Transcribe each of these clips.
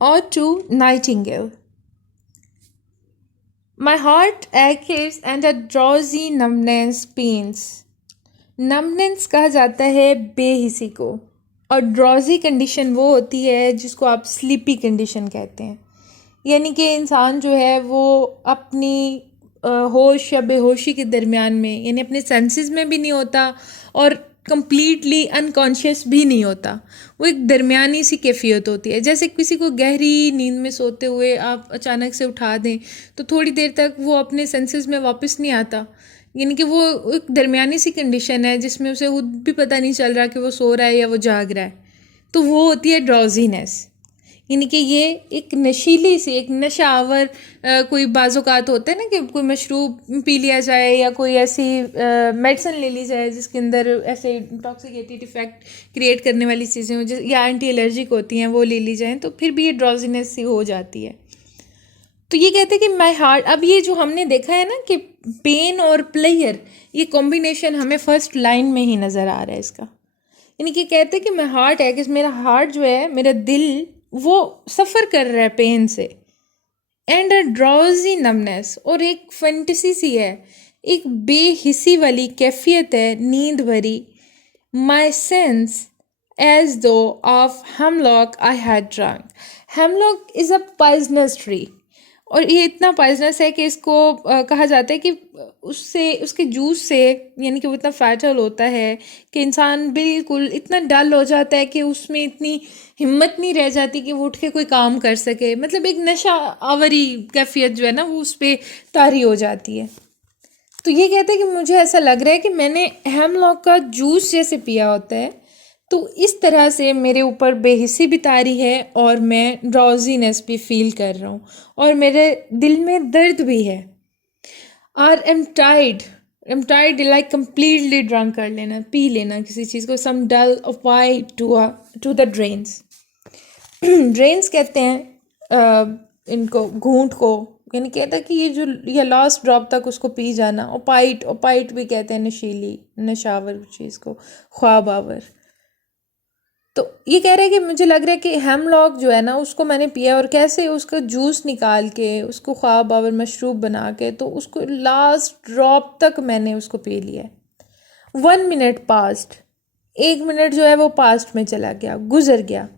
or to Nightingale. My heart aches and a drowsy numbness pains. Numbness कहा जाता है बेहिसी को, और ड्रॉजी कंडीशन वो होती है जिसको आप स्लीपी कंडीशन कहते हैं। यानी कि इंसान जो है वो अपनी होश या बेहोशी के दरमियान में, यानी अपने सेंसेस में भी नहीं होता और कंप्लीटली अनकॉन्शियस भी नहीं होता। वो एक दरमियानी सी कैफियत होती है। जैसे किसी को गहरी नींद में सोते हुए आप अचानक से उठा दें तो थोड़ी देर तक वो अपने सेंसेस में वापस नहीं आता। यानी कि वो एक दरमियानी सी कंडीशन है जिसमें उसे खुद भी पता नहीं चल रहा कि वो सो रहा है या वो जाग रहा है। तो वो होती है ड्रॉजीनेस। यानी कि ये एक नशीली सी, एक नशावर कोई बाज़ात होता है ना कि कोई मशरूब पी लिया जाए या कोई ऐसी मेडिसिन ले ली जाए जिसके अंदर ऐसे इंटॉक्सिकेटेड इफेक्ट क्रिएट करने वाली चीज़ें हो या एंटी एलर्जिक होती हैं, वो ले ली जाएँ तो फिर भी ये ड्रॉजीनेस सी हो जाती है। तो ये कहते हैं कि माई हार्ट, अब ये जो हमने देखा है ना कि पेन और प्लेयर, ये कॉम्बिनेशन हमें फर्स्ट लाइन में ही नज़र आ रहा है इसका। यानी कि कहते हैं कि माई हार्ट है, कि मेरा हार्ट जो है, मेरा दिल वो सफ़र कर रहा है पेन से। एंड अ ड्रॉजी नमनेस, और एक फैंटेसी सी है, एक बेहिसी वाली कैफियत है, नींद भरी। माई सेंस एज दो of hemlock I had drunk. Hemlock is a poisonous tree, और ये इतना पॉइजनस है कि इसको कहा जाता है कि उससे, उसके जूस से, यानी कि वो इतना फैटल होता है कि इंसान बिल्कुल इतना डल हो जाता है कि उसमें इतनी हिम्मत नहीं रह जाती कि वो उठ के कोई काम कर सके। मतलब एक नशा आवरी कैफियत जो है ना वो उस पर तारी हो जाती है। तो ये कहते हैं कि मुझे ऐसा लग रहा है कि मैंने हेमलॉक का जूस जैसे पिया होता है, तो इस तरह से मेरे ऊपर बेहिसी भी तारी है और मैं ड्रॉजीनेस भी फील कर रहा हूँ और मेरे दिल में दर्द भी है। और am tied like completely drunk कर लेना, पी लेना किसी चीज़ को। सम डल अपाई टू द ड्रेन्स। ड्रेन्स कहते हैं इनको, घूंट को। यानी कहता है कि ये जो ये लास्ट ड्रॉप तक उसको पी जाना। ओपाइट भी कहते हैं नशीली, नशावर चीज़ को, ख्वाब आवर। तो ये कह रहे हैं कि मुझे लग रहा है कि हेमलॉक जो है ना उसको मैंने पिया, और कैसे उसका जूस निकाल के उसको ख्वाब आवर मशरूब बना के, तो उसको लास्ट ड्रॉप तक मैंने उसको पी लिया। 1 मिनट पास्ट, 1 मिनट जो है वो पास्ट में चला गया, गुजर गया।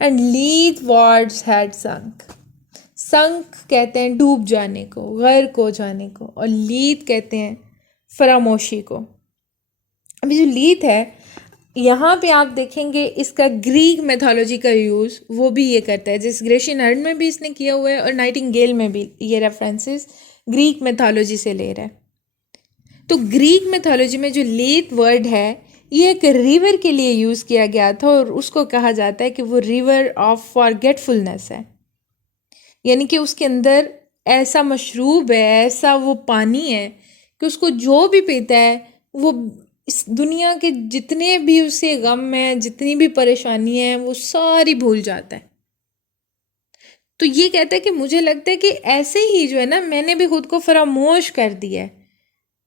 एंड लीथ वर्ड्स हैड संक कहते हैं डूब जाने को, गर्क हो जाने को, और लीथ कहते हैं फरामोशी को। अभी जो लीथ है, यहाँ पे आप देखेंगे इसका ग्रीक मैथोलॉजी का यूज़ वो भी ये करता है, जिस ग्रेशियन अर्न में भी इसने किया हुआ है और नाइटिंगेल में भी ये रेफरेंसेस ग्रीक मैथोलॉजी से ले रहा है। तो ग्रीक मैथोलॉजी में जो लीथ वर्ड है ये एक रिवर के लिए यूज़ किया गया था, और उसको कहा जाता है कि वो रिवर ऑफ फॉरगेटफुलनेस है। यानी कि उसके अंदर ऐसा मशरूब है, ऐसा वो पानी है कि उसको जो भी पीता है वो इस दुनिया के जितने भी उसे गम हैं, जितनी भी परेशानी है, वो सारी भूल जाता है। तो ये कहता है कि मुझे लगता है कि ऐसे ही जो है ना मैंने भी खुद को फरामोश कर दिया है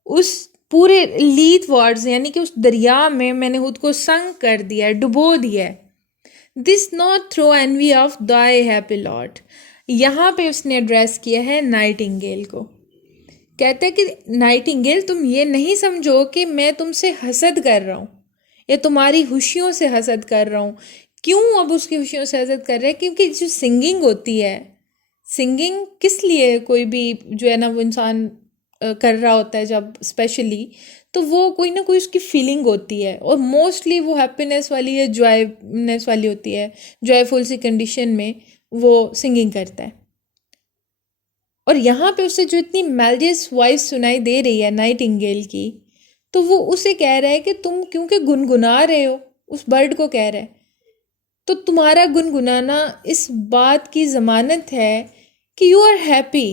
उस पूरे लीथ वर्ड्स, यानी कि उस दरिया में मैंने खुद को संक कर दिया है, डुबो दिया है। This not through envy of thy happy lot. यहाँ पे उसने एड्रेस किया है नाइटिंगेल को। कहते हैं कि नाइटिंगेल, तुम ये नहीं समझो कि मैं तुमसे हसद कर रहा हूँ या तुम्हारी खुशियों से हसद कर रहा हूँ। क्यों अब उसकी खुशियों से हसद कर रहे हैं? क्योंकि जो सिंगिंग होती है, सिंगिंग किस लिए कोई भी जो है ना वो इंसान कर रहा होता है जब स्पेशली, तो वो कोई ना कोई उसकी फीलिंग होती है, और मोस्टली वो हैप्पीनेस वाली या जॉयनेस वाली होती है। जॉयफुल सी कंडीशन में वो सिंगिंग करता है। और यहाँ पे उसे जो इतनी मेलोडियस वॉइस सुनाई दे रही है नाइटिंगेल की, तो वो उसे कह रहा है कि तुम क्योंकि गुनगुना रहे हो, उस बर्ड को कह रहा है, तो तुम्हारा गुनगुनाना इस बात की ज़मानत है कि यू आर हैप्पी।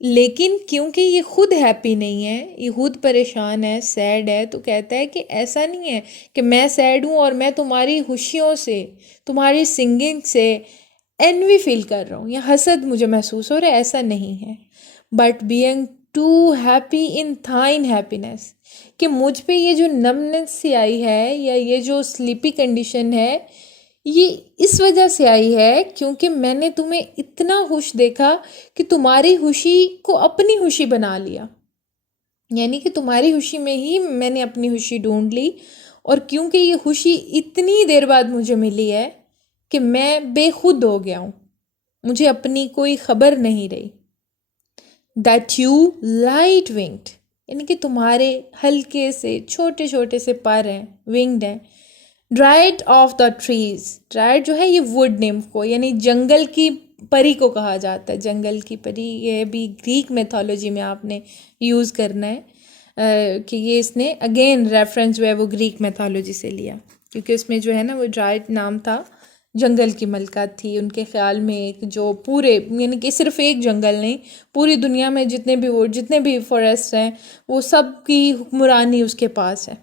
लेकिन क्योंकि ये खुद हैप्पी नहीं है, ये खुद परेशान है, सैड है, तो कहता है कि ऐसा नहीं है कि मैं सैड हूँ और मैं तुम्हारी खुशियों से, तुम्हारी सिंगिंग से एनवी फील कर रहा हूँ या हसद मुझे महसूस हो रहा है, ऐसा नहीं है। But being too happy in thine happiness, कि मुझ पे ये जो नमनेस सी आई है या ये जो स्लीपी कंडीशन है, ये इस वजह से आई है क्योंकि मैंने तुम्हें इतना खुश देखा कि तुम्हारी खुशी को अपनी खुशी बना लिया, यानी कि तुम्हारी खुशी में ही मैंने अपनी खुशी ढूंढ ली। और क्योंकि ये खुशी इतनी देर बाद मुझे मिली है कि मैं बेखुद हो गया हूँ, मुझे अपनी कोई खबर नहीं रही। दैट यू लाइट विंग्ड, यानी कि तुम्हारे हल्के से छोटे छोटे से पर हैं, विंग्ड हैं। Dried of the trees, dried जो है ये वुड निम्फ को यानी जंगल की परी को कहा जाता है। जंगल की परी ये भी ग्रीक मैथोलॉजी में आपने यूज़ करना है कि ये इसने अगेन रेफरेंस जो है वो ग्रीक मैथोलॉजी से लिया, क्योंकि उसमें जो है ना वो ड्राइड नाम था, जंगल की मलका थी उनके ख्याल में, एक जो पूरे यानी कि सिर्फ एक जंगल नहीं, पूरी दुनिया में जितने भी फॉरेस्ट हैं वो सब की हुक्मरानी उसके पास है।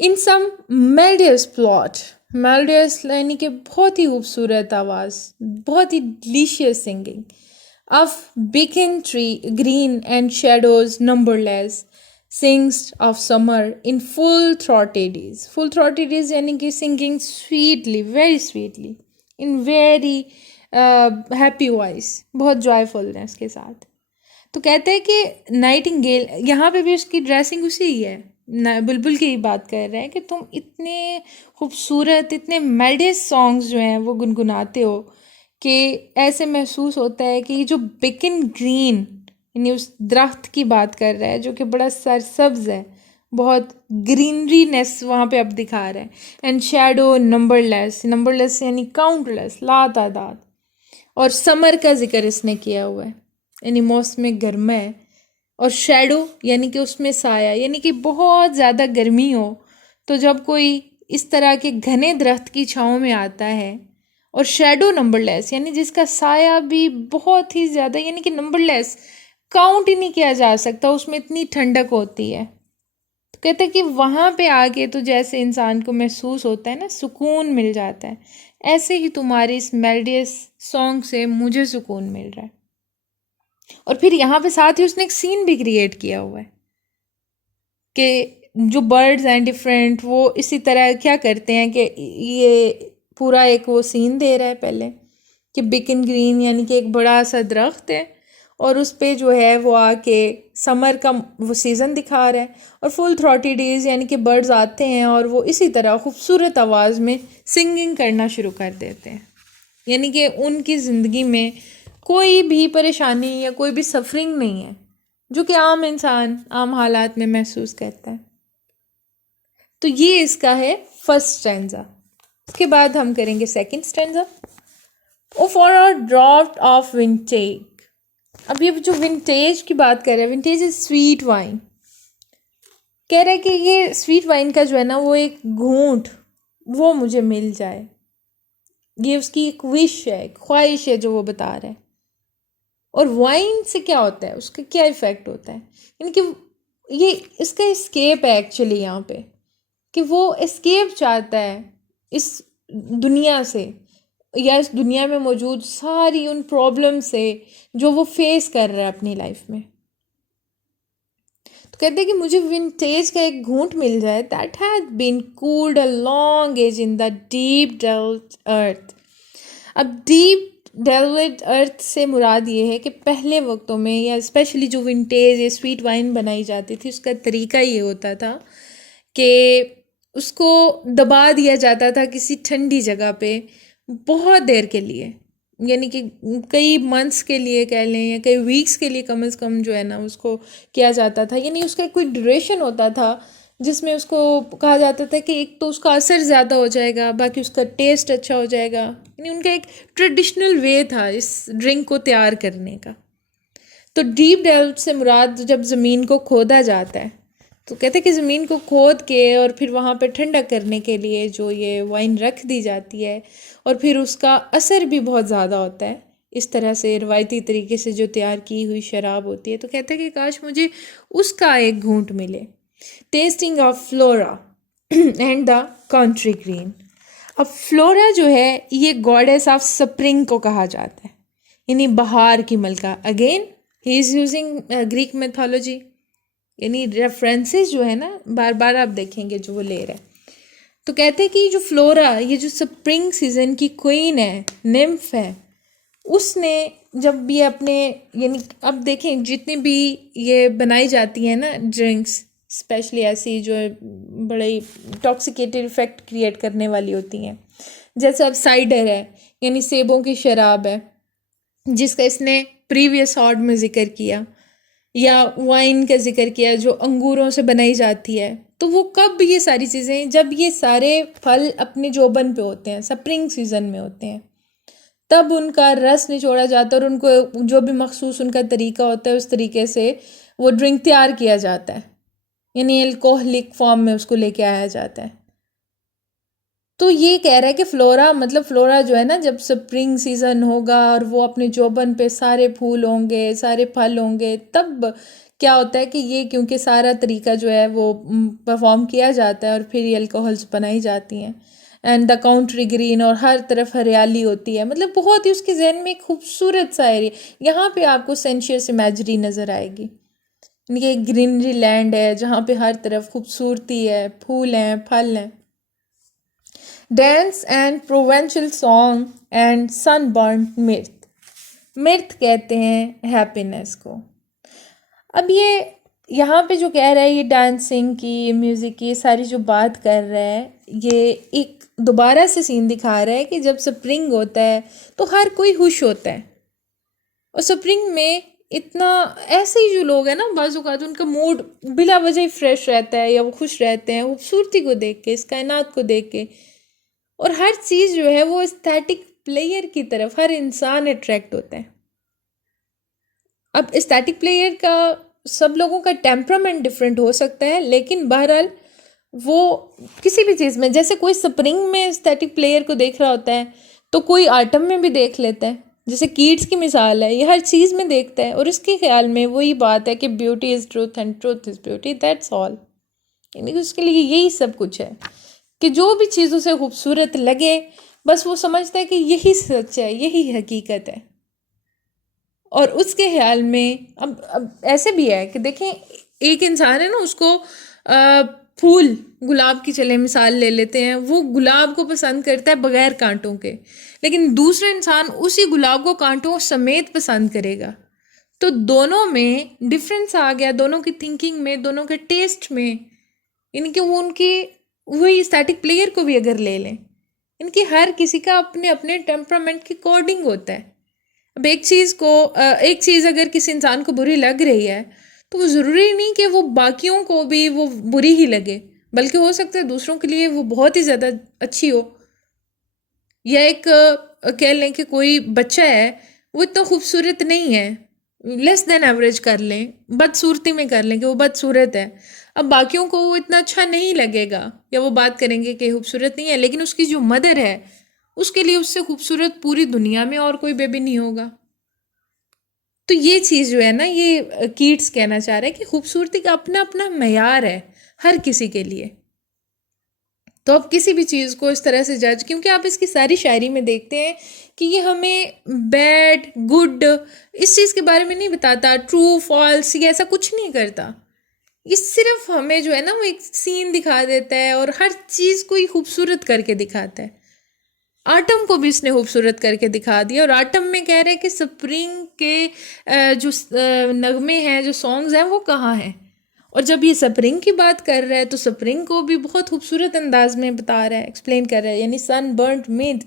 In some melodious plot, melodious यानी कि बहुत ही खूबसूरत आवाज़, बहुत ही delicious singing of beechen tree green and shadows numberless sings of summer in full throatedness. Full throatedness यानी कि singing sweetly, very sweetly, in very happy voice, बहुत joyfulness के साथ। तो कहते हैं कि नाइटिंगेल, यहाँ पे भी उसकी ड्रेसिंग उसी ही है, बुलबुल की बात कर रहे हैं कि तुम इतने खूबसूरत, इतने मेलोडियस सॉन्ग्स जो हैं वो गुनगुनाते हो कि ऐसे महसूस होता है कि जो बिकिन ग्रीन यानी उस दरख्त की बात कर रहा है जो कि बड़ा सरसब्ज है, बहुत ग्रीनरीनेस वहाँ पे अब दिखा रहा है। एंड शेडो नंबरलेस, नंबरलेस यानी काउंटलेस, लातादाद। और समर का जिक्र इसने किया हुआ है यानी मौसम गर्मा है। और शेडो यानी कि उसमें साया, यानी कि बहुत ज़्यादा गर्मी हो तो जब कोई इस तरह के घने दरख्त की छाँव में आता है, और शेडो नंबरलेस यानी जिसका साया भी बहुत ही ज़्यादा, यानी कि नंबरलेस, काउंट ही नहीं किया जा सकता, उसमें इतनी ठंडक होती है। तो कहते हैं कि वहाँ पे आके तो जैसे इंसान को महसूस होता है ना, सुकून मिल जाता है, ऐसे ही तुम्हारी इस मेलोडियस सॉन्ग से मुझे सुकून मिल रहा है। और फिर यहाँ पे साथ ही उसने एक सीन भी क्रिएट किया हुआ है कि जो बर्ड्स हैं डिफरेंट, वो इसी तरह क्या करते हैं कि ये पूरा एक वो सीन दे रहा है पहले कि बिकिन ग्रीन यानी कि एक बड़ा सा दरख्त है और उस पे जो है वो आके समर का वो सीज़न दिखा रहा है, और फुल थ्रॉटेड यानी कि बर्ड्स आते हैं और वो इसी तरह खूबसूरत आवाज़ में सिंगिंग करना शुरू कर देते हैं, यानी कि उनकी ज़िंदगी में कोई भी परेशानी या कोई भी सफरिंग नहीं है जो कि आम इंसान आम हालात में महसूस करता है। तो ये इसका है फर्स्ट स्टैंजा। उसके बाद हम करेंगे second stanza. O for a drop of vintage. अब ये जो विंटेज की बात कर रहे हैं, विंटेज इज स्वीट वाइन, कह रहा है कि ये स्वीट वाइन का जो है ना वो एक घूंट वो मुझे मिल जाए, ये उसकी एक विश है, एक ख्वाहिश है जो वो बता रहा है। और वाइन से क्या होता है, उसका क्या इफ़ेक्ट होता है, यानी कि ये इसका एस्केप है एक्चुअली यहाँ पे, कि वो एस्केप चाहता है इस दुनिया से या इस दुनिया में मौजूद सारी उन प्रॉब्लम से जो वो फेस कर रहा है अपनी लाइफ में। तो कहते हैं कि मुझे विंटेज का एक घूंट मिल जाए, that had been cooled a long age in the deep delved earth. अब डीप डेल्व्ड अर्थ से मुराद ये है कि पहले वक्तों में या स्पेशली जो विंटेज या स्वीट वाइन बनाई जाती थी उसका तरीका ये होता था कि उसको दबा दिया जाता था किसी ठंडी जगह पे बहुत देर के लिए, यानी कि कई मंथ्स के लिए कह लें या कई वीक्स के लिए कम से कम जो है ना उसको किया जाता था, यानी उसका कोई ड्यूरेशन होता था जिसमें उसको कहा जाता था कि एक तो उसका असर ज़्यादा हो जाएगा, बाकी उसका टेस्ट अच्छा हो जाएगा, यानी उनका एक ट्रेडिशनल वे था इस ड्रिंक को तैयार करने का। तो डीप डेल्व से मुराद जब ज़मीन को खोदा जाता है, तो कहते हैं कि ज़मीन को खोद के और फिर वहाँ पे ठंडा करने के लिए जो ये वाइन रख दी जाती है, और फिर उसका असर भी बहुत ज़्यादा होता है इस तरह से रिवायती तरीके से जो तैयार की हुई शराब होती है। तो कहते हैं कि काश मुझे उसका एक घूंट मिले। Testing of flora and the country green. अब फ्लोरा जो है ये गॉडेस ऑफ स्प्रिंग को कहा जाता है, यानी बहार की मलका। Again he is using Greek mythology, यानी रेफरेंसेस जो है ना बार बार आप देखेंगे जो वो ले रहा है। तो कहते हैं कि जो फ्लोरा, ये जो स्प्रिंग सीजन की क्वीन है, निम्फ है, उसने जब भी अपने, यानी अब देखें जितनी भी ये बनाई जाती है ना ड्रिंक्स, स्पेशली ऐसी जो बड़े टॉक्सिकेटेड इफेक्ट क्रिएट करने वाली होती हैं, जैसे अब साइडर है यानी सेबों की शराब है, जिसका इसने प्रीवियस हॉर्ड में ज़िक्र किया, या वाइन का जिक्र किया जो अंगूरों से बनाई जाती है। तो वो कब ये सारी चीज़ें, जब ये सारे फल अपने जोबन पे होते हैं, स्प्रिंग सीजन में होते हैं, तब उनका रस निचोड़ा जाता है और उनको जो भी मखसूस उनका तरीका होता है उस तरीके से वो ड्रिंक तैयार किया जाता है, यानी अल्कोहलिक फॉर्म में उसको लेके आया जाता है। तो ये कह रहा है कि फ्लोरा, मतलब फ्लोरा जो है ना, जब स्प्रिंग सीजन होगा और वो अपने जोबन पे सारे फूल होंगे, सारे फल होंगे, तब क्या होता है कि ये, क्योंकि सारा तरीका जो है वो परफॉर्म किया जाता है और फिर ये अल्कोहल्स बनाई जाती हैं, एंड द काउंट्री ग्रीन, और हर तरफ हरियाली होती है, मतलब बहुत ही उसके जहन में एक खूबसूरत सा एरिया। यहाँ पे आपको सेंशियस इमेजरी नज़र आएगी, ये ग्रीनरी लैंड है जहाँ पे हर तरफ खूबसूरती है, फूल हैं, फल हैं। Dance and Provencal song and sunburn mirth, mirth कहते हैं हैप्पीनेस को। अब ये यहाँ पे जो कह रहा है, ये डांसिंग की, म्यूज़िक की, सारी जो बात कर रहा है, ये एक दोबारा से सीन दिखा रहा है कि जब स्प्रिंग होता है तो हर कोई खुश होता है, और स्प्रिंग में इतना, ऐसे ही जो लोग हैं ना, बाज़ औक़ात उनका मूड बिला वजह ही फ्रेश रहता है, या वो खुश रहते हैं खूबसूरती को देख के, इस कायनात को देख के, और हर चीज़ जो है वो एस्थेटिक प्लेयर की तरफ हर इंसान अट्रैक्ट होता है। अब एस्थेटिक प्लेयर का सब लोगों का टेम्परामेंट डिफरेंट हो सकता है, लेकिन बहरहाल वो किसी भी चीज़ में, जैसे कोई स्प्रिंग में एस्थेटिक प्लेयर को देख रहा होता है तो कोई आटम में भी देख लेता है, जैसे कीट्स की मिसाल है, ये हर चीज़ में देखता है, और उसके ख्याल में वही बात है कि beauty is truth and truth is beauty, that's all. यानी कि उसके लिए यही सब कुछ है कि जो भी चीज़ उसे खूबसूरत लगे, बस वो समझता है कि यही सच है, यही हकीकत है। और उसके ख्याल में अब ऐसे भी है कि देखें, एक इंसान है ना, उसको फूल, गुलाब की चले मिसाल ले लेते हैं, वो गुलाब को पसंद करता है बगैर कांटों के, लेकिन दूसरा इंसान उसी गुलाब को कांटों समेत पसंद करेगा। तो दोनों में डिफरेंस आ गया, दोनों की थिंकिंग में, दोनों के टेस्ट में, यानी कि वो उनकी, वही स्टैटिक प्लेयर को भी अगर ले लें, इनकी हर किसी का अपने अपने टेम्परामेंट के अकॉर्डिंग होता है। अब एक चीज़ अगर किसी इंसान को बुरी लग रही है तो वो ज़रूरी नहीं कि वो बाकियों को भी वो बुरी ही लगे, बल्कि हो सकता है दूसरों के लिए वो बहुत ही ज़्यादा अच्छी हो। या एक कह लें कि कोई बच्चा है, वो इतना खूबसूरत नहीं है, लेस देन एवरेज कर लें, बदसूरती में कर लें कि वो बदसूरत है, अब बाकियों को वो इतना अच्छा नहीं लगेगा, या वो बात करेंगे कि खूबसूरत नहीं है, लेकिन उसकी जो मदर है उसके लिए उससे खूबसूरत पूरी दुनिया में और कोई बेबी नहीं होगा। तो ये चीज़ जो है ना, ये कीट्स कहना चाह रहे हैं कि खूबसूरती का अपना अपना मेयार है हर किसी के लिए। तो अब किसी भी चीज़ को इस तरह से जज, क्योंकि आप इसकी सारी शायरी में देखते हैं कि ये हमें बैड गुड इस चीज़ के बारे में नहीं बताता, ट्रू फॉल्स, ये ऐसा कुछ नहीं करता। ये सिर्फ हमें जो है ना वो एक सीन दिखा देता है और हर चीज़ को ही खूबसूरत करके दिखाता है। आटम को भी इसने खूबसूरत करके दिखा दिया, और आटम में कह रहे हैं कि स्प्रिंग के जो नगमे हैं, जो सॉन्ग्स हैं, वो कहाँ हैं। और जब ये स्प्रिंग की बात कर रहा है तो स्प्रिंग को भी बहुत खूबसूरत अंदाज में बता रहा है, एक्सप्लेन कर रहा है, यानी सन बर्न्ड मिड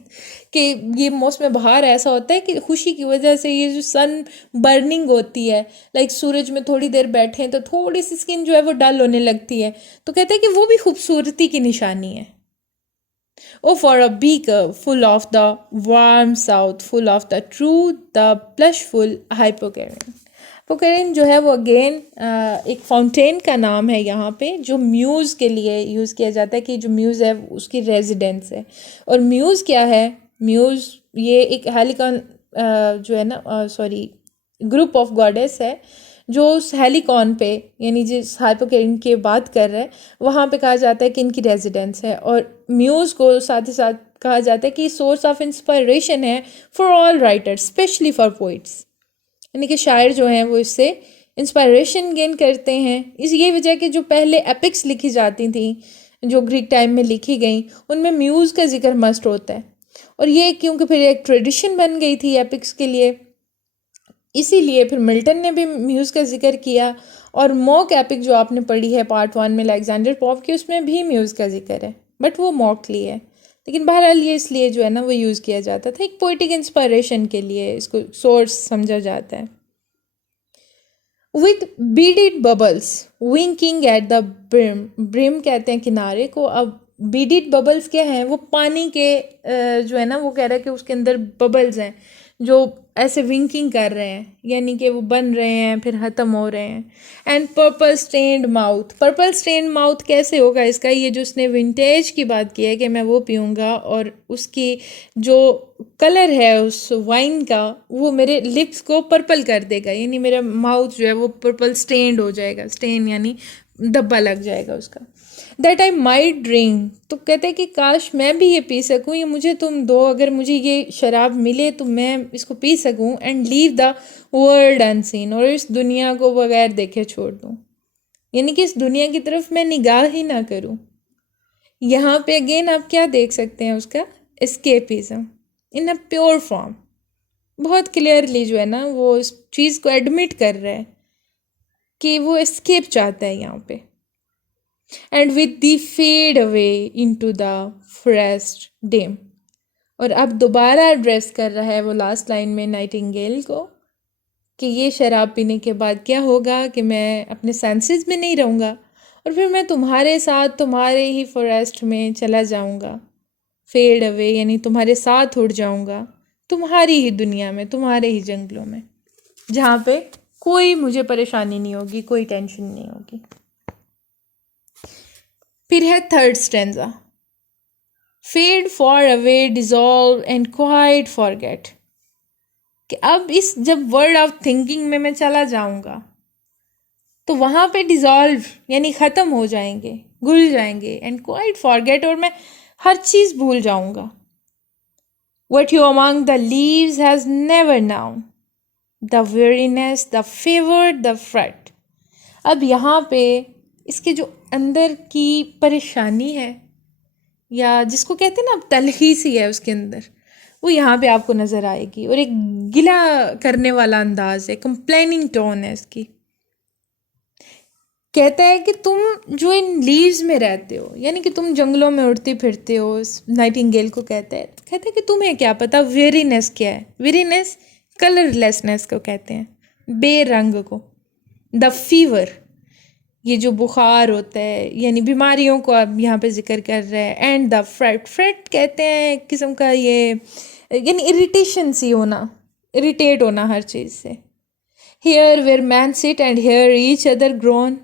कि ये मौसम बहार ऐसा होता है कि खुशी की वजह से ये जो सन बर्निंग होती है, लाइक सूरज में थोड़ी देर बैठे हैं तो थोड़ी सी स्किन जो है वो डल होने लगती है, तो कहते हैं कि वो भी खूबसूरती की निशानी है। Oh, for a beaker full of the warm south, full of the true, the blushful hypocrine. पोकरिन जो है वो अगेन एक फाउंटेन का नाम है यहाँ पे, जो म्यूज़ के लिए यूज़ किया जाता है, कि जो म्यूज़ है उसकी रेजिडेंस है। और म्यूज़ क्या है? म्यूज़ ये एक हेलिकॉन जो है ना, सॉरी, ग्रुप ऑफ गॉडेस है जो उस हेलिकॉन पे, यानी जिस हाइपोकेरिन की बात कर रहे हैं, वहाँ पे कहा जाता है कि इनकी रेजिडेंस है। और म्यूज़ को साथ ही साथ कहा जाता है कि सोर्स ऑफ इंस्पायरेशन है for all writers, specially for poets, यानी कि शायर जो हैं वो इससे इंस्पायरेशन गेन करते हैं। इस ये वजह कि जो पहले एपिक्स लिखी जाती थी, जो ग्रीक टाइम में लिखी गई, उनमें म्यूज़ का जिक्र मस्ट होता है। और ये क्योंकि फिर एक ट्रेडिशन बन गई थी एपिक्स के लिए, इसीलिए फिर मिल्टन ने भी म्यूज़ का जिक्र किया। और मॉक एपिक जो आपने पढ़ी है पार्ट 1 में अलेक्जेंडर पॉप की, उसमें भी म्यूज़ का जिक्र है, बट वो मॉकली है। लेकिन बहरहाल ये इसलिए जो है ना वो यूज़ किया जाता था एक पोइटिक इंस्पायरेशन के लिए, इसको सोर्स समझा जाता है। With beaded bubbles winking at the brim, brim कहते हैं किनारे को। अब बीडिड बबल्स क्या हैं? वो पानी के जो है ना, वो कह रहा है कि उसके अंदर बबल्स हैं जो ऐसे विंकिंग कर रहे हैं, यानी कि वो बन रहे हैं फिर ख़त्म हो रहे हैं। And purple stained mouth, purple stained mouth कैसे होगा इसका? ये जो उसने विंटेज की बात की है कि मैं वो पीऊँगा और उसकी जो कलर है उस वाइन का वो मेरे लिप्स को पर्पल कर देगा, यानी मेरा माउथ जो है वो पर्पल स्टेन्ड हो जाएगा। स्टेन यानी धब्बा लग जाएगा उसका। दैट आई माइट ड्रिंक, तो कहते हैं कि काश मैं भी ये पी सकूँ, ये मुझे तुम दो, अगर मुझे ये शराब मिले तो मैं इसको पी सकूँ। And leave the world unseen, और इस दुनिया को बगैर देखे छोड़ दूँ, यानी कि इस दुनिया की तरफ मैं निगाह ही ना करूँ। यहाँ पे अगेन आप क्या देख सकते हैं? उसका escapism in a pure form. बहुत क्लियरली जो है ना वो इस चीज़ को एडमिट कर रहा है कि वो एस्केप चाहता है यहाँ पे। And with thee fade away into the forest dim, और अब दोबारा एड्रेस कर रहा है वो लास्ट लाइन में नाइटिंगेल को कि ये शराब पीने के बाद क्या होगा कि मैं अपने सेंसेस में नहीं रहूँगा और फिर मैं तुम्हारे साथ तुम्हारे ही फॉरेस्ट में चला जाऊँगा। फेड अवे यानी तुम्हारे साथ उड़ जाऊँगा, तुम्हारी ही दुनिया में, तुम्हारे ही जंगलों में, जहाँ पे कोई मुझे परेशानी नहीं होगी, कोई टेंशन नहीं होगी। फिर है third stanza, fade far away dissolve and quite forget, कि अब इस जब वर्ल्ड ऑफ थिंकिंग में मैं चला जाऊंगा तो वहाँ पे डिजॉल्व यानी ख़त्म हो जाएंगे, घुल जाएंगे, एंड क्वाइट फॉरगेट, और मैं हर चीज़ भूल जाऊंगा। What you among the leaves has never known, the weariness, the fever, the fret. अब यहाँ पे इसके जो अंदर की परेशानी है, या जिसको कहते हैं ना अब तलखी सी है उसके अंदर, वो यहाँ पे आपको नज़र आएगी। और एक गिला करने वाला अंदाज है, कंप्लेनिंग टोन है इसकी। कहता है कि तुम जो इन लीव्स में रहते हो, यानी कि तुम जंगलों में उड़ती फिरते हो, नाइटिंगेल को कहता है कि तुम्हें क्या पता वेरीनेस क्या है। वेरीनेस कलरलेसनेस को कहते हैं, बेरंग को। द फीवर, ये जो बुखार होता है, यानी बीमारियों को अब यहाँ पे जिक्र कर रहा है। एंड द फ्रेट, फ्रेट कहते हैं एक किस्म का ये यानी इरिटेशन सी होना, इरिटेट होना हर चीज़ से। Here where men sit and hear each other groan,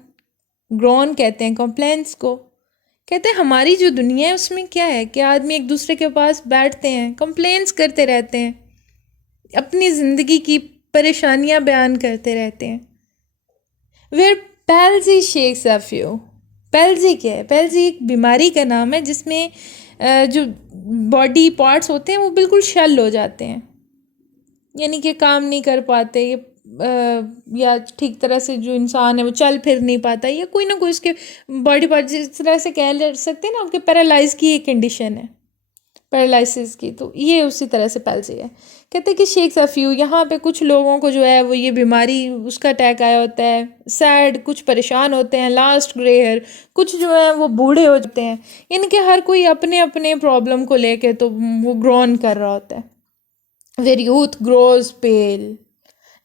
groan कहते हैं कॉम्प्लेंस को। कहते हैं हमारी जो दुनिया है उसमें क्या है कि आदमी एक दूसरे के पास बैठते हैं, कंप्लेंट्स करते रहते हैं, अपनी ज़िंदगी की परेशानियां बयान करते रहते हैं। वेयर पैल्जी शेक्स अ फ्यू, पैल्जी क्या है? पैल्जी एक बीमारी का नाम है जिसमें जो बॉडी पार्ट्स होते हैं वो बिल्कुल शल हो जाते हैं, यानी कि काम नहीं कर पाते, या ठीक तरह से जो इंसान है वो चल फिर नहीं पाता, या कोई ना कोई उसके बॉडी पार्ट जिस तरह से कह सकते हैं ना आपके पैरालाइज की एक कंडीशन है, पैरालिसिस की, तो ये उसी तरह से पैल्सी है। कहते हैं कि शेक्स अ फ्यू, यहाँ पे कुछ लोगों को जो है वो ये बीमारी उसका अटैक आया होता है। सैड, कुछ परेशान होते हैं। लास्ट ग्रे हेयर, कुछ जो है वो बूढ़े हो जाते हैं, यानी कि हर कोई अपने अपने प्रॉब्लम को लेके तो वो ग्रोन कर रहा होता है। वेर यूथ ग्रोज पेल,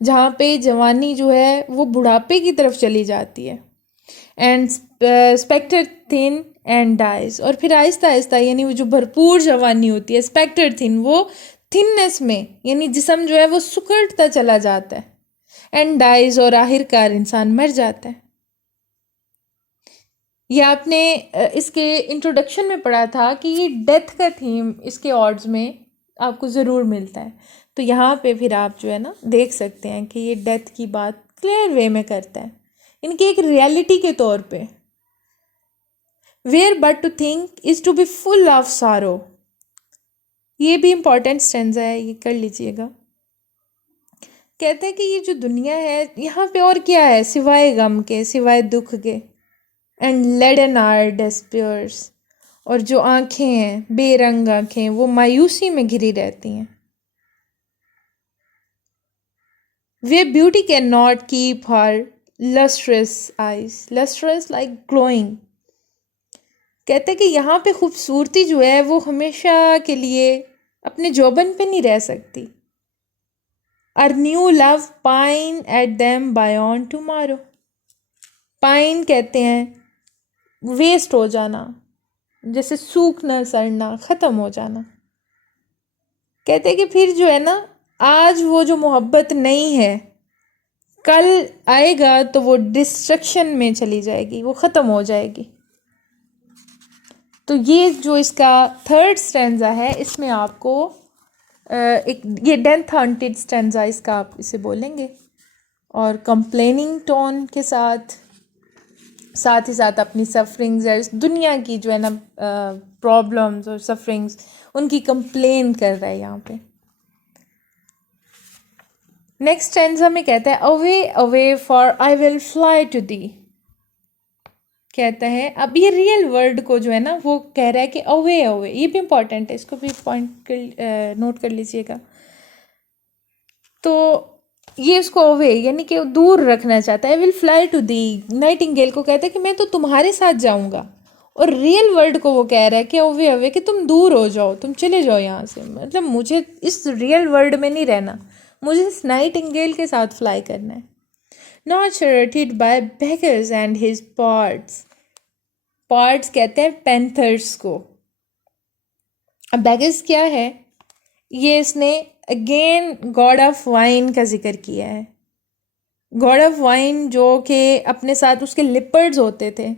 जहाँ पे जवानी जो है वो बुढ़ापे की तरफ चली जाती है। And spectre thin and dies, और फिर आहिस्ता आहिस्ता यानी वो जो भरपूर जवानी होती है, स्पेक्टर थिन, वो थिननेस में यानी जिस्म जो है वो सुकड़ता चला जाता है। एंड डाइज, और आखिरकार इंसान मर जाता है। ये आपने इसके इंट्रोडक्शन में पढ़ा था कि ये डेथ का थीम इसके ऑड्स में आपको ज़रूर मिलता है। तो यहाँ पे फिर आप जो है ना देख सकते हैं कि ये डेथ की बात क्लियर वे में करता है, इनकी एक रियलिटी के तौर पे। Where but to think is to be full of sorrow, ये भी इम्पॉर्टेंट स्टेंजा है, ये कर लीजिएगा। कहते हैं कि ये जो दुनिया है यहाँ पे और क्या है सिवाय गम के, सिवाय दुख के। एंड लेडन आर डिस्पेयर्स, और जो आँखें हैं, बेरंग आँखें, वो मायूसी में घिरी रहती हैं. Where beauty cannot keep her lustrous eyes, lustrous like glowing. कहते हैं कि यहाँ पे खूबसूरती जो है वो हमेशा के लिए अपने जौबन पे नहीं रह सकती. Our new love pine at them beyond tomorrow. Pine कहते हैं वेस्ट हो जाना, जैसे सूखना, सड़ना, ख़त्म हो जाना. कहते हैं कि फिर जो है ना, आज वो जो मोहब्बत नहीं है, कल आएगा तो वो डिस्ट्रक्शन में चली जाएगी, वो ख़त्म हो जाएगी. तो ये जो इसका थर्ड स्टैंजा है, इसमें आपको एक ये डेथ हॉन्टेड स्टैंजा इसका आप इसे बोलेंगे, और कंप्लेनिंग टोन के साथ ही साथ अपनी सफरिंग्स या इस दुनिया की जो है ना प्रॉब्लम्स और सफरिंग्स, उनकी कंप्लेन कर रहा है यहाँ पे. नेक्स्ट स्टैंजा में कहता है away away for I will fly to thee. कहता है, अब ये रियल वर्ड को जो है ना वो कह रहा है कि अवे अवे, ये भी इम्पॉर्टेंट है, इसको भी पॉइंट नोट कर लीजिएगा. तो ये इसको अवे यानी कि दूर रखना चाहता है. I will fly to thee, nightingale को कहता है कि मैं तो तुम्हारे साथ जाऊंगा, और रियल वर्ल्ड को वो कह रहा है कि अवे अवे कि तुम दूर हो जाओ, तुम चले जाओ यहाँ से. मतलब मुझे इस रियल वर्ल्ड में नहीं रहना, मुझे इस नाइटिंगेल के साथ फ्लाई करना है. Nurtured by Bacchus and his pards. Pards कहते हैं पैंथर्स को. अब बेगर्स क्या है, ये इसने अगेन गॉड ऑफ वाइन का जिक्र किया है. गॉड ऑफ वाइन जो कि अपने साथ उसके लिपर्ड्स होते थे,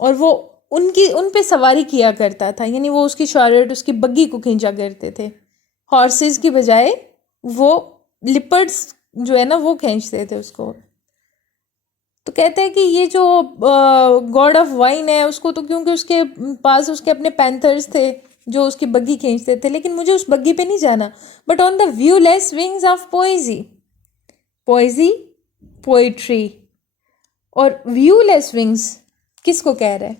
और वो उन पे सवारी किया करता था, यानी वो उसकी शॉरेट, उसकी बग्गी को खींचा करते थे. हॉर्सेस की बजाय वो लिपर्ड्स जो है ना वो खींचते थे उसको. तो कहते हैं कि ये जो गॉड ऑफ वाइन है उसको, तो क्योंकि उसके पास उसके अपने पैंथर्स थे जो उसकी बग्गी खींचते थे, लेकिन मुझे उस बग्गी पे नहीं जाना. But on the viewless wings of poesy, poesy poetry, और व्यूलेस विंग्स किसको कह रहा है?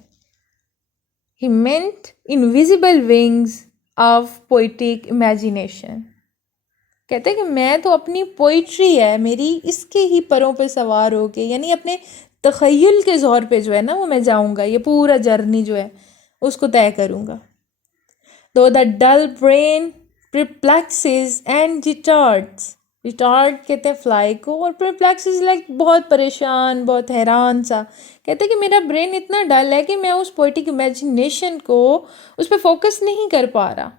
He meant invisible wings of poetic imagination. कहते हैं कि मैं तो अपनी पोइट्री है मेरी, इसके ही परों पे सवार होके, यानी अपने तख़य्युल के ज़ोर पे जो है ना वो मैं जाऊंगा, ये पूरा जर्नी जो है उसको तय करूंगा. Though the dull brain perplexes and retards. Retard कहते हैं फ्लाई को, और perplexes लाइक बहुत परेशान, बहुत हैरान सा. कहते हैं कि मेरा ब्रेन इतना डल है कि मैं उस पोइटिक इमेजिनेशन को उस पर फोकस नहीं कर पा रहा,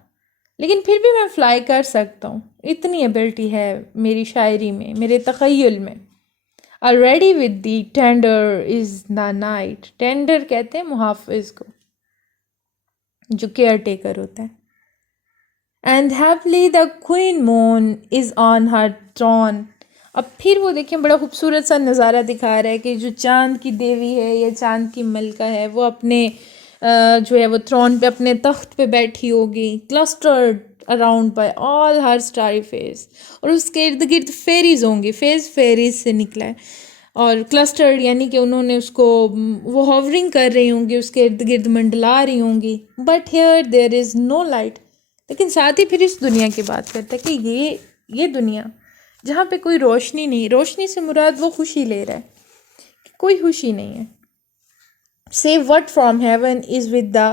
लेकिन फिर भी मैं फ्लाई कर सकता हूँ. इतनी एबिलिटी है मेरी शायरी में, मेरे तख़य्युल में. Already with the tender is the night. Tender कहते हैं मुहाफ़िज़ को, जो केयर टेकर होता है. And happily the queen moon is on her throne. अब फिर वो देखिए बड़ा खूबसूरत सा नज़ारा दिखा रहा है कि जो चांद की देवी है या चांद की मलका है, वो अपने जो है वो थ्रोन पे, अपने तख्त पे बैठी होगी, क्लस्टर्ड अराउंड बाय ऑल हर स्टारी फेस. और उसके इर्द गिर्द फेरीज होंगी, फेरीज से निकला है, और क्लस्टर्ड यानी कि उन्होंने उसको, वो हॉवरिंग कर रही होंगी, उसके इर्द गिर्द मंडला रही होंगी. But here there is no light. लेकिन साथ ही फिर इस दुनिया की बात करता है कि ये दुनिया जहाँ पे कोई रोशनी नहीं, रोशनी से मुराद वो खुशी ले रहा है कि कोई खुशी नहीं है. Say what from heaven is with the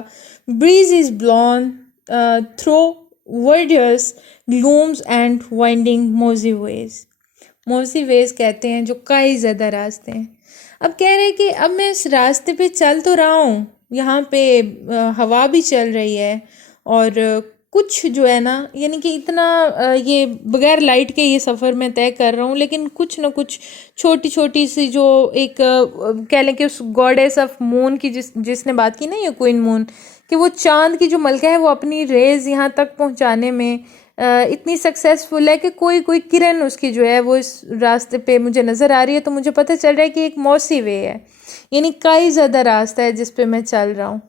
breeze is blown through verdurous glooms and winding mossy ways. मोसी वेज कहते हैं जो कई ज़्यादा रास्ते हैं. अब कह रहे हैं कि अब मैं इस रास्ते पे चल तो रहा हूँ, यहाँ पे हवा भी चल रही है, और कुछ जो है ना, यानी कि इतना ये बगैर लाइट के ये सफ़र मैं तय कर रहा हूँ, लेकिन कुछ ना कुछ छोटी छोटी सी जो एक कह लें कि उस गॉडेस ऑफ मून की जिसने बात की ना, ये क्वीन मून, कि वो चांद की जो मलका है वो अपनी रेज़ यहाँ तक पहुँचाने में इतनी सक्सेसफुल है कि कोई किरण उसकी जो है वो इस रास्ते पे मुझे नज़र आ रही है. तो मुझे पता चल रहा है कि एक मौसी वे है, यानी कई ज़्यादा रास्ता है जिस पे मैं चल रहा हूँ.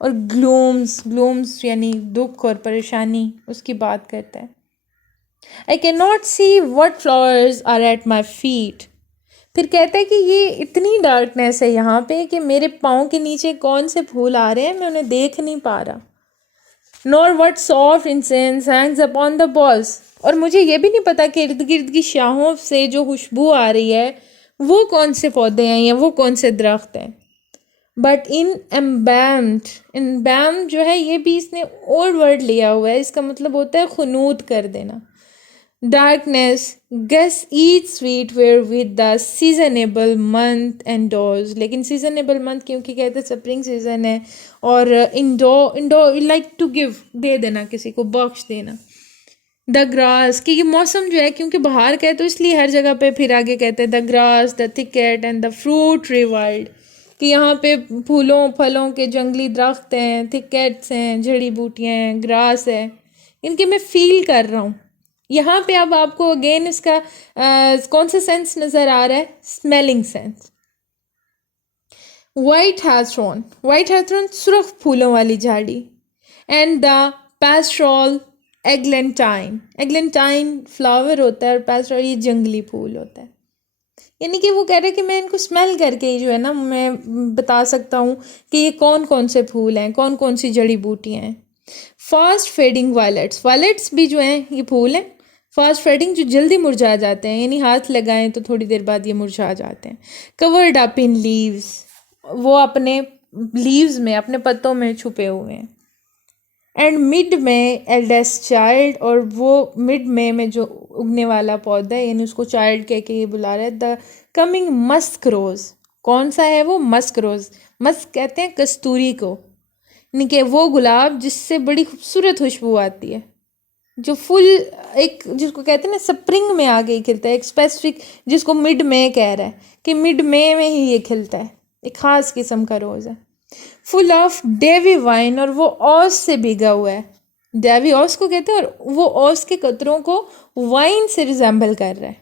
और ग्लूम्स यानी दुख और परेशानी, उसकी बात करता है. I can not see what flowers are at my feet. फिर कहता है कि ये इतनी डार्कनेस है यहाँ पे कि मेरे पाँव के नीचे कौन से फूल आ रहे हैं, मैं उन्हें देख नहीं पा रहा। Nor what soft incense Hanks upon the walls, और मुझे ये भी नहीं पता कि इर्द गिर्द की शाहों से जो खुशबू आ रही है वो कौन से पौधे हैं या वो कौन से दरख्त हैं। बट इन एम्बैम्ड जो है, ये भी इसने ओल्ड वर्ड लिया हुआ है, इसका मतलब होता है खुनूद कर देना। Darkness guess each sweet where with the seasonable month and doors, लेकिन seasonable month क्योंकि कहते हैं स्प्रिंग सीजन है, और इंडोर लाइक टू गिव, दे देना, किसी को बख्श देना। द ग्रास, कि ये मौसम जो है क्योंकि बाहर का है तो इसलिए हर जगह पे फिर आगे कहते हैं the grass, the thicket and the fruit tree wild, कि यहाँ पे फूलों फलों के जंगली दरख्त हैं, थिकेट्स हैं, जड़ी बूटियाँ हैं, ग्रास है, इनके मैं फील कर रहा हूँ। यहाँ पे अब आपको अगेन इसका कौन सा सेंस नज़र आ रहा है? Smelling sense. वाइट हैथरॉन सुर्ख फूलों वाली झाड़ी, एंड द पैस्ट्रॉल एग्लेंटाइन फ्लावर होता है, और पैस्ट्रॉल ये जंगली फूल होता है। यानी कि वो कह रहे हैं कि मैं इनको स्मेल करके ही जो है ना मैं बता सकता हूँ कि ये कौन कौन से फूल हैं, कौन कौन सी जड़ी बूटियाँ हैं। फास्ट फेडिंग वायलेट्स भी जो हैं ये फूल हैं, फास्ट फेडिंग जो जल्दी मुरझा जाते हैं, यानी हाथ लगाएं तो थोड़ी देर बाद ये मुरझा जाते हैं। कवर्ड अप इन लीव्स, वो अपने लीव्स में, अपने पत्तों में छुपे हुए हैं। एंड मिड में एल्डेस्ट चाइल्ड, और वो मिड में जो उगने वाला पौधा है, यानी उसको चाइल्ड कह के ये बुला रहा है। द कमिंग मस्क रोज, कौन सा है वो? मस्क रोज। मस्क कहते हैं कस्तूरी को, यानी कि वो गुलाब जिससे बड़ी खूबसूरत खुशबू आती है, जो फुल एक जिसको कहते हैं ना स्प्रिंग में आ गई खिलता है, एक स्पेसिफिक जिसको मिड में कह रहा है कि मिड में ही ये खिलता है, एक ख़ास किस्म का रोज़ है। फुल ऑफ डेवी वाइन, और वो ओस से भीगा हुआ है। डेवी ओस को कहते हैं, और वो ओस के कतरों को वाइन से रिजेंबल कर रहा है।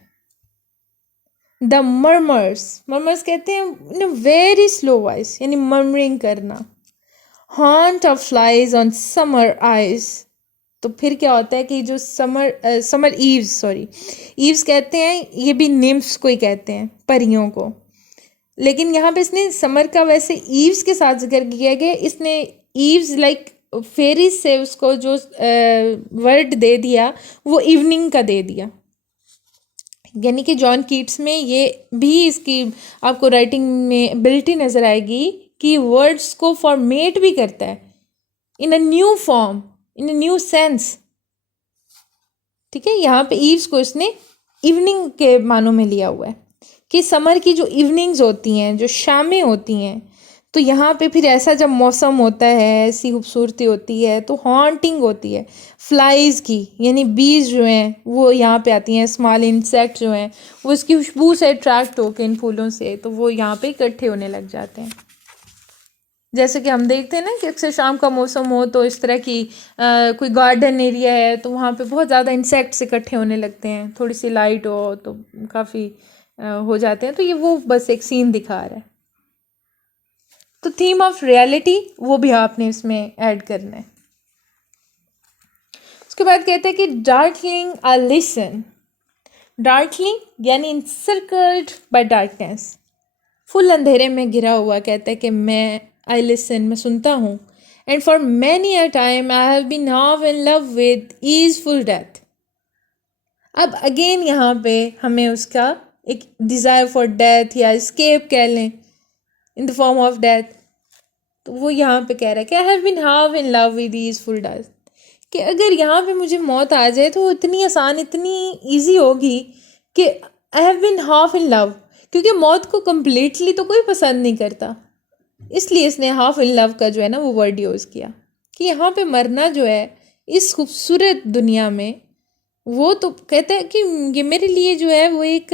द मर्मर्स कहते हैं इन अ वेरी स्लो वॉइस, यानी मर्मरिंग करना। Haunt of flies on summer eyes, तो फिर क्या होता है कि जो समर ईव्स कहते हैं, ये भी निम्फ्स को ही कहते हैं, परियों को। लेकिन यहाँ पे इसने समर का वैसे ईव्स के साथ जिक्र किया गया, इसने ईव्स लाइक फेरीज से उसको जो वर्ड दे दिया वो इवनिंग का दे दिया। यानी कि जॉन कीट्स में ये भी इसकी आपको राइटिंग में एबिलिटी नज़र आएगी कि वर्ड्स को फॉर्मेट भी करता है in a new form, in a new sense. ठीक है, यहाँ पे ईव्स को इसने इवनिंग के मानों में लिया हुआ है कि समर की जो इवनिंग्स होती हैं, जो शामें होती हैं, तो यहाँ पे फिर ऐसा जब मौसम होता है, ऐसी खूबसूरती होती है, तो हॉन्टिंग होती है फ्लाइज़ की, यानी बीज जो हैं वो यहाँ पे आती हैं, स्मॉल इंसेक्ट जो हैं वो इसकी खुशबू से अट्रैक्ट होकर इन फूलों से, तो वो यहाँ पे इकट्ठे होने लग जाते हैं। जैसे कि हम देखते हैं ना कि अक्सर शाम का मौसम हो तो इस तरह की कोई गार्डन एरिया है तो वहाँ पे बहुत ज़्यादा इंसेक्ट्स इकट्ठे होने लगते हैं, थोड़ी सी लाइट हो तो काफ़ी हो जाते हैं। तो ये वो बस एक सीन दिखा रहा है। तो थीम ऑफ रियलिटी वो भी आपने इसमें ऐड करना है। उसके बाद कहते हैं कि डार्कलिंग आ लिसन, डार्कलिंग यानी इंसर्कल्ड बाय डार्कनेस, फुल अंधेरे में घिरा हुआ, कहता है कि मैं आई लिसन, मैं सुनता हूँ। And for many a time I have been half in love with easeful death. अब अगेन यहाँ पे हमें उसका एक डिज़ायर फॉर डेथ या स्केप कह लें in the form of death, तो वो यहाँ पे कह रहा है कि I have been half in love with easeful death, कि अगर यहाँ पे मुझे मौत आ जाए तो इतनी आसान, इतनी ईजी होगी कि I have been half in love, क्योंकि मौत को कम्प्लीटली तो कोई पसंद नहीं करता, इसलिए इसने हाफ इन लव का जो है ना वो वर्ड यूज़ किया कि यहाँ पे मरना जो है इस खूबसूरत दुनिया में, वो तो कहता है कि ये मेरे लिए जो है वो एक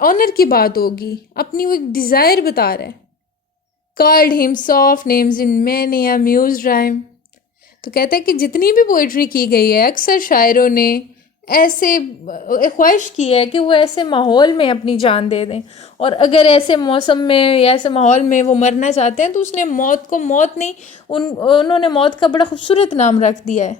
ऑनर की बात होगी, अपनी वो एक डिज़ायर बता रहा है। Called him soft names in many a mused rhyme, तो कहता है कि जितनी भी पोइट्री की गई है अक्सर शायरों ने ऐसे ख्वाहिश की है कि वो ऐसे माहौल में अपनी जान दे दें, और अगर ऐसे मौसम में या ऐसे माहौल में वो मरना चाहते हैं तो उसने मौत को मौत नहीं, उन्होंने मौत का बड़ा खूबसूरत नाम रख दिया है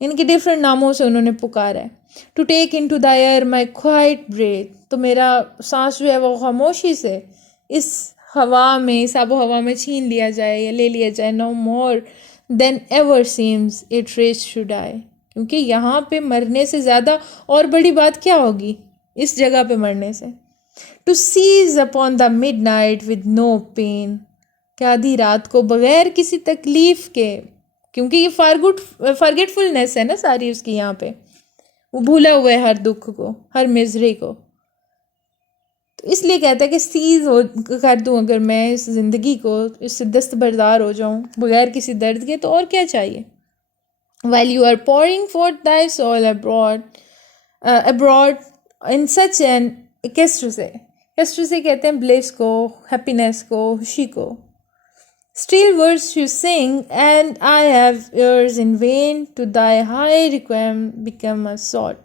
यानी कि डिफरेंट नामों से उन्होंने पुकारा है। To take into the air my quiet breath, तो मेरा सांस जो है वो खामोशी से इस हवा में, इस आबो हवा में छीन लिया जाए या ले लिया जाए। Now more than ever seems it rich to die, क्योंकि यहाँ पे मरने से ज़्यादा और बड़ी बात क्या होगी इस जगह पे मरने से। To cease upon the midnight with no pain, क्या आधी रात को बगैर किसी तकलीफ के, क्योंकि ये फॉरगेटफुलनेस है ना सारी उसकी यहाँ पे, वो भूला हुआ है हर दुख को, हर मिजरी को। तो इसलिए कहता है कि सीज हो कर दूँ अगर मैं इस ज़िंदगी को, इससे दस्तबरदार हो जाऊँ बगैर किसी दर्द के, तो और क्या चाहिए। while you are pouring forth thy soul abroad in such an ecstasy कहते हैं ब्लिस को, हैप्पीनेस को, खुशी को। Still words you sing, and I have ears in vain, to thy high requiem become a sort.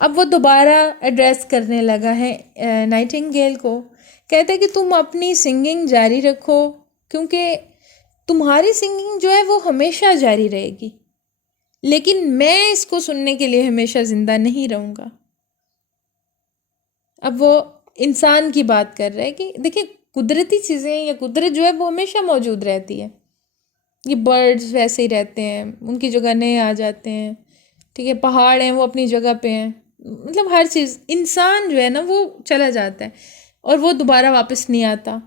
अब वो दोबारा address करने लगा है नाइटिंगेल को। कहते हैं कि तुम अपनी सिंगिंग जारी रखो, क्योंकि तुम्हारी सिंगिंग जो है वो हमेशा जारी रहेगी, लेकिन मैं इसको सुनने के लिए हमेशा जिंदा नहीं रहूँगा। अब वो इंसान की बात कर रहा है कि देखिए कुदरती चीज़ें या कुदरत जो है वो हमेशा मौजूद रहती है। ये बर्ड्स वैसे ही रहते हैं, उनकी जगह नए आ जाते हैं, ठीक है, पहाड़ हैं वो अपनी जगह पे हैं, मतलब हर चीज़। इंसान जो है ना वो चला जाता है और वो दोबारा वापस नहीं आता।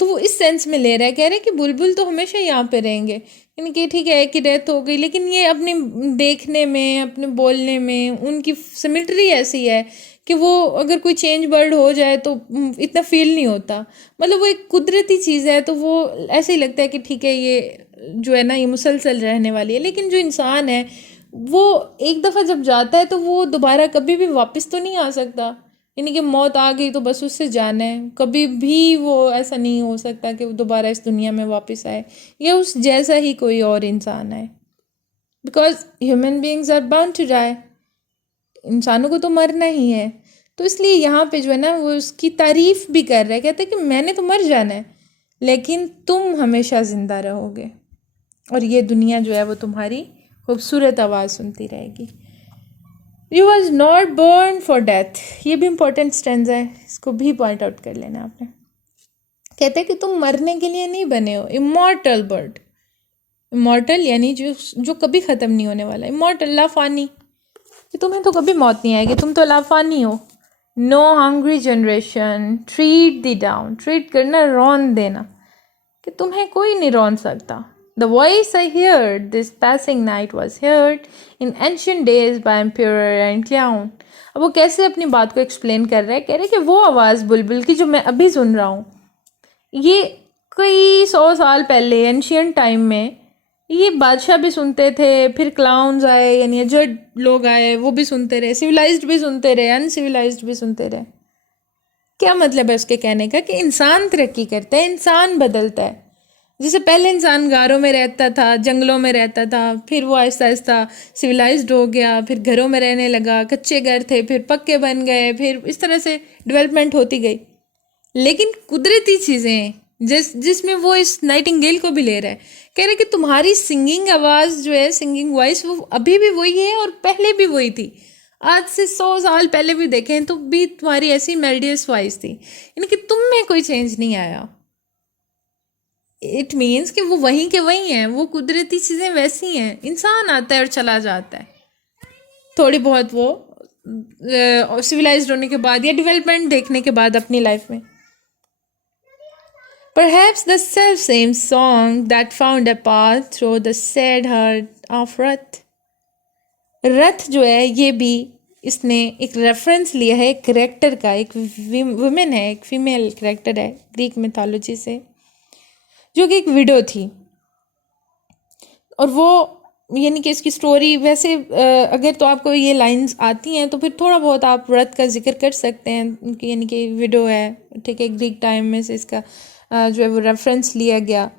तो वो इस सेंस में ले रहा है, कह रहे हैं कि बुलबुल तो हमेशा यहाँ पे रहेंगे, यानी कि ठीक है कि डेथ हो गई, लेकिन ये अपने देखने में, अपने बोलने में उनकी सिमिट्री ऐसी है कि वो अगर कोई चेंज बर्ड हो जाए तो इतना फील नहीं होता। मतलब वो एक कुदरती चीज़ है, तो वो ऐसे ही लगता है कि ठीक है ये जो है ना ये मुसलसल रहने वाली है। लेकिन जो इंसान है वो एक दफ़ा जब जाता है तो वो दोबारा कभी भी वापस तो नहीं आ सकता, यानी कि मौत आ गई तो बस उससे जाना है। कभी भी वो ऐसा नहीं हो सकता कि वो दोबारा इस दुनिया में वापस आए या उस जैसा ही कोई और इंसान आए, because human beings are bound to die, इंसानों को तो मरना ही है। तो इसलिए यहाँ पे जो है ना वो उसकी तारीफ भी कर रहा है, कहते हैं कि मैंने तो मर जाना है लेकिन तुम हमेशा ज़िंदा रहोगे और ये दुनिया जो है वो तुम्हारी खूबसूरत आवाज़ सुनती रहेगी। You was not born for death, ये भी इम्पोर्टेंट स्टेंस है, इसको भी पॉइंट आउट कर लेना आपने। कहते हैं कि तुम मरने के लिए नहीं बने हो। इमॉर्टल बर्ड, इमॉर्टल यानी जो कभी ख़त्म नहीं होने वाला, इमॉर्टल लाफानी, कि तुम्हें तो कभी मौत नहीं आएगी, तुम तो लाफानी हो। नो हंग्री जनरेशन ट्रीट दी डाउन, ट्रीट करना रौन देना, कि तुम्हें कोई नहीं रौन सकता। The voice I heard this passing night was heard in ancient days by emperor and clown. अब वो कैसे अपनी बात को एक्सप्लेन कर रहा है, कह रहे हैं कि वो आवाज़ बुलबुल की जो मैं अभी सुन रहा हूँ, ये कई 100 साल पहले एंशियंट टाइम में ये बादशाह भी सुनते थे, फिर क्लाउन्स आए यानी एजड लोग आए, वो भी सुनते रहे, सिविलाइज्ड भी सुनते रहे, अनसिविलाइज्ड भी सुनते रहे। क्या मतलब है उसके कहने का कि इंसान तरक्की करता है, इंसान बदलता है। जैसे पहले इंसान गारों में रहता था, जंगलों में रहता था, फिर वो आहिस्ता आहिस्ता सिविलाइज्ड हो गया, फिर घरों में रहने लगा, कच्चे घर थे फिर पक्के बन गए, फिर इस तरह से डेवलपमेंट होती गई। लेकिन कुदरती चीज़ें जिसमें वो इस नाइटिंगेल को भी ले रहा है, कह रहे कि तुम्हारी सिंगिंग आवाज़ जो है, सिंगिंग वॉइस, वो अभी भी वही है और पहले भी वही थी। आज से 100 साल पहले भी देखें तो भी तुम्हारी ऐसी मेलोडियस वॉइस थी, यानी कि तुम में कोई चेंज नहीं आया। इट मीन्स कि वो वहीं के वहीं हैं, वो कुदरती चीज़ें वैसी हैं। इंसान आता है और चला जाता है, थोड़ी बहुत वो सिविलाइज्ड होने के बाद या डेवलपमेंट देखने के बाद अपनी लाइफ में। Perhaps the self same song that found a path through the sad heart of Rath. रथ जो है ये भी इसने एक रेफरेंस लिया है एक करेक्टर का, एक वुमेन है, एक फीमेल करेक्टर है ग्रीक मिथोलॉजी से, जो कि एक विडो थी। और वो यानी कि इसकी स्टोरी वैसे अगर तो आपको ये लाइंस आती हैं तो फिर थोड़ा बहुत आप रथ का जिक्र कर सकते हैं, उनकी यानी कि विडो है, ठीक है, ग्रीक टाइम में से इसका जो है वो रेफरेंस लिया गया।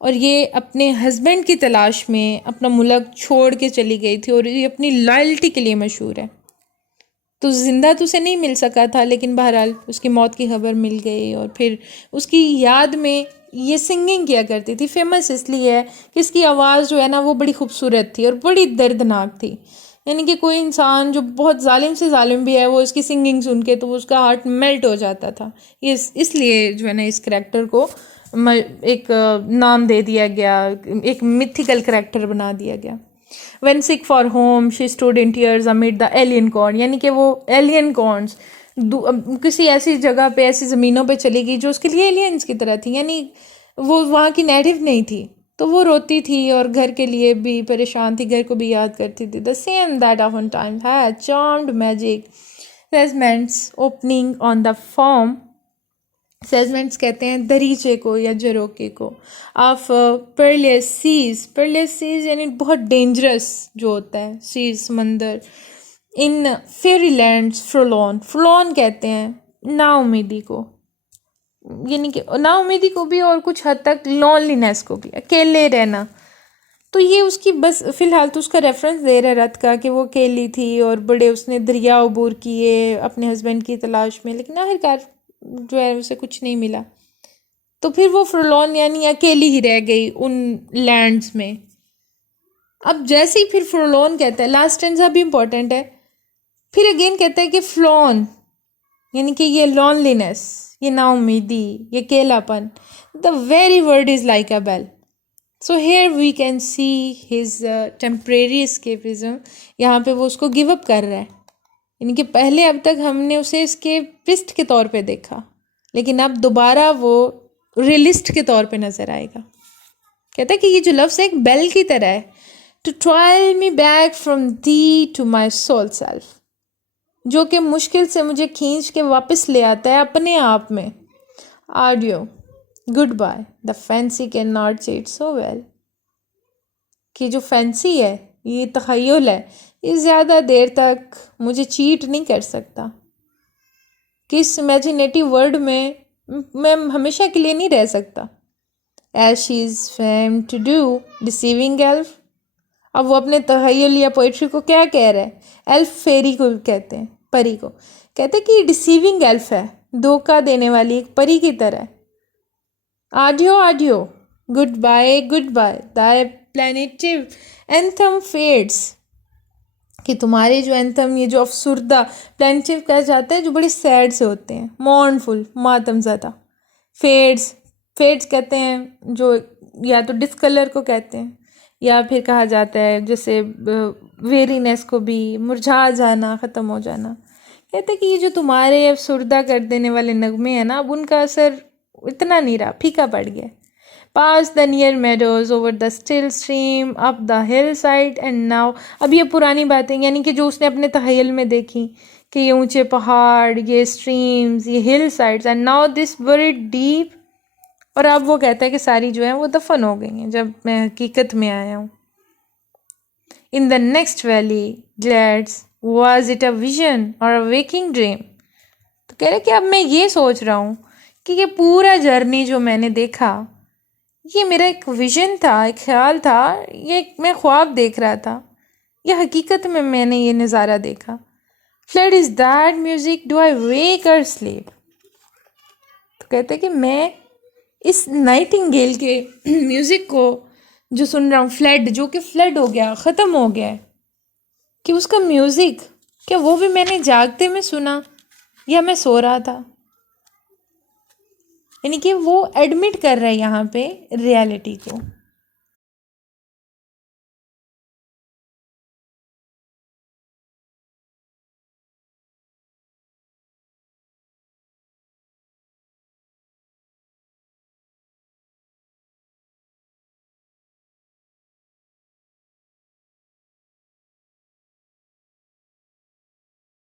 और ये अपने हस्बैंड की तलाश में अपना मुल्क छोड़ के चली गई थी और ये अपनी लॉयल्टी के लिए मशहूर है। तो ज़िंदा तो उसे नहीं मिल सका था, लेकिन बहरहाल उसकी मौत की खबर मिल गई और फिर उसकी याद में ये सिंगिंग किया करती थी। फेमस इसलिए है कि इसकी आवाज़ जो है ना वो बड़ी खूबसूरत थी और बड़ी दर्दनाक थी। यानी कि कोई इंसान जो बहुत जालिम से जालिम भी है वो इसकी सिंगिंग सुन के तो उसका हार्ट मेल्ट हो जाता था। इसलिए जो है ना इस करैक्टर को एक नाम दे दिया गया, एक मिथिकल करैक्टर बना दिया गया। When sick for home, she stood in tears amid the alien corn, यानी कि वो एलियन कॉर्न्स किसी ऐसी जगह पे, ऐसी ज़मीनों पे चली गई जो उसके लिए एलियंस की तरह थी, यानी वो वहाँ की नेटिव नहीं थी, तो वो रोती थी और घर के लिए भी परेशान थी, घर को भी याद करती थी। The same that often time had charmed magic casements opening on the form. Casements कहते हैं दरीचे को या झरोके को। ऑफ पेरिलियस सीज यानी बहुत डेंजरस जो होता है, सीज समंदर। इन फेरीलैंड्स फ्रोलॉन कहते हैं नाउमीदी को, यानी कि नाउमीदी को भी और कुछ हद तक लॉनलीनेस को भी, अकेले रहना। तो ये उसकी बस फ़िलहाल तो उसका रेफरेंस दे रहा है रत का कि वो अकेली थी और बड़े उसने दरिया अबूर किए अपने हस्बैंड की तलाश में, लेकिन आखिरकार जो है उसे कुछ नहीं मिला। तो फिर वो फ्रोलॉन यानी अकेली ही रह गई उन लैंड्स में। अब जैसे ही फिर फ्रोलॉन कहता है, लास्ट स्टेंजा भी इम्पोर्टेंट है, फिर अगेन कहता है कि फ्लॉन यानी कि ये लॉनलीनेस, ये नाउमीदी, ये अकेलापन। The very word is like a bell. So here we can see his temporary escapism. यहाँ पे वो उसको गिव अप कर रहा है, यानी कि पहले अब तक हमने उसे इसके पिस्ट के तौर पे देखा, लेकिन अब दोबारा वो रियलिस्ट के तौर पे नज़र आएगा। कहता है कि ये जो लफ्ज़ एक बेल की तरह है, to toll me back from thee to my sole self, जो कि मुश्किल से मुझे खींच के वापस ले आता है अपने आप में। Audio good bye the fancy can not cheat so well, कि जो फैंसी है, ये तख़य्युल है, ये ज़्यादा देर तक मुझे चीट नहीं कर सकता। कि इस इमेजिनेटिव वर्ल्ड में मैं हमेशा के लिए नहीं रह सकता। As she is famed to do deceiving elf. अब वो अपने तख़य्युल या पोइट्री को क्या कह रहा है? एल्फ फेरी को कहते हैं, परी को कहते हैं कि ये डिसीविंग एल्फ है, धोखा देने वाली एक परी की तरह। Adieu good bye the plaintive anthem fades, कि तुम्हारे जो एंथम, ये जो अफसुर्दा, प्लैनेटिव कहा जाता है जो बड़े सैड से होते हैं, मॉर्नफुल, मातम ज़दा। फेड्स कहते हैं जो या तो डिस्कलर को कहते हैं, या फिर कहा जाता है जैसे वेरीनेस को भी, मुरझा जाना, ख़त्म हो जाना। कहते हैं कि ये जो तुम्हारे अफसुर्दा कर देने वाले नगमे हैं ना, अब उनका असर इतना नहीं रहा, फीका पड़ गया। Past the near meadows over the still stream up the hill side and now. अब ये पुरानी बातें, यानी कि जो उसने अपने तख़य्युल में देखी कि ये ऊंचे पहाड़, ये स्ट्रीम्स, ये hill sides, and now this very deep. और अब वो कहता है कि सारी जो है वो दफन हो गई हैं जब मैं हकीकत में आया हूँ। In the next valley glades was it a vision or a waking dream. तो कह रहे कि अब मैं ये सोच रहा हूँ कि ये पूरा जर्नी जो मैंने देखा, ये मेरा एक विजन था, एक ख्याल था, ये मैं ख्वाब देख रहा था, या हकीकत में मैंने ये नज़ारा देखा। Fled is that music do I wake or sleep. तो कहते कि मैं इस नाइटिंगेल के म्यूज़िक को जो सुन रहा हूँ, फ्लड जो कि फ्लड हो गया, ख़त्म हो गया है, कि उसका म्यूज़िक क्या वो भी मैंने जागते में सुना या मैं सो रहा था। यानी कि वो एडमिट कर रहा है यहाँ पे रियलिटी को।